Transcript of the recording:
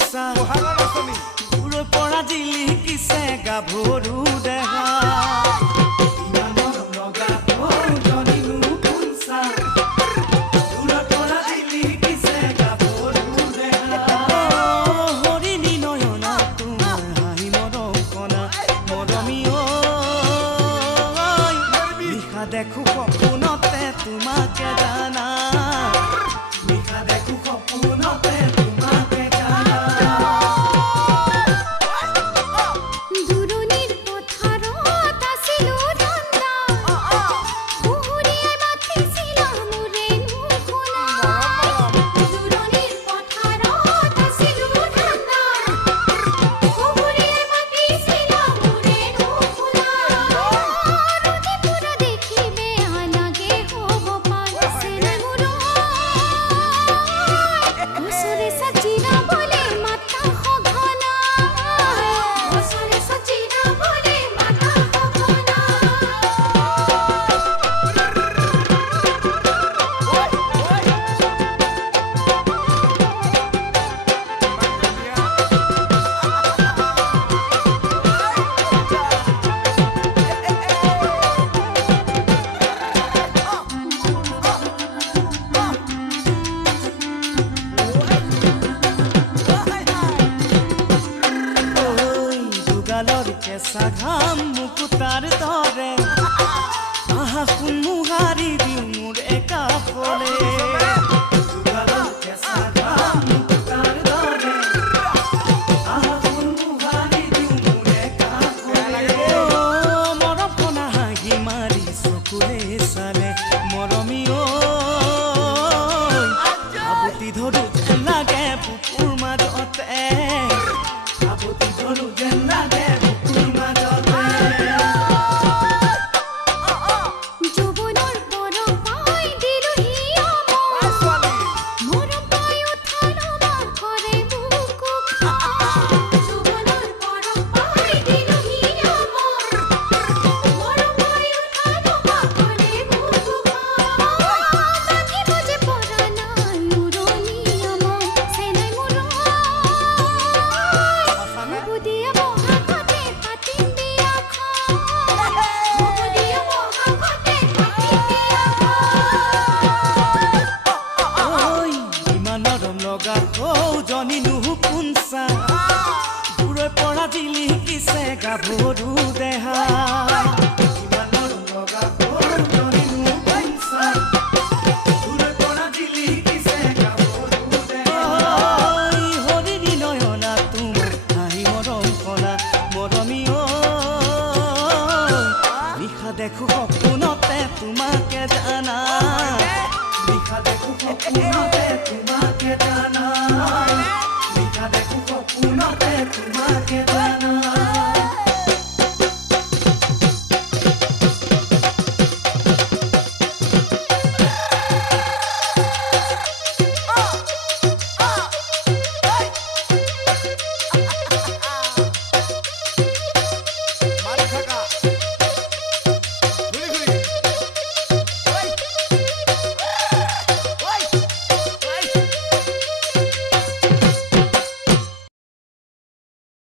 কুঞ্চা দূৰৰ পৰা জিলিকিছে গাভৰু দেহা দেখো সপোনতে তোমাকে জানা নিশা দেখো সপোনতে তোমাকে জানা দুৰণিৰ পথাৰত আছিলো ঠাণ্ডা বহুৰিয়াই মাতিছিল মোৰে নুশুনা দুৰণিৰ পথাৰত আছিলো ঠাণ্ডা বহুৰিয়াই মাতিছিল মোৰে নুশুনা কেঁচা ঘাম মুকুতাৰ দৰে আহা শুনো হাৰি দিওঁ মোৰ একা ফলে কেঁচা ঘাম মুকুতাৰ দৰে আহা শুনো হাৰি দিওঁ মোৰ একা ফলে মৰম কণা হাঁহি মাৰি চকুৰে চালে মৰমী আবুতি ধৰো যেন লাগে বুকুৰ মাজতে আবুতি ধৰো যেন লাগে জনি নুহু কুঞ্চা দূৰৰ পৰা জিলিকিছে গাভৰু দেহা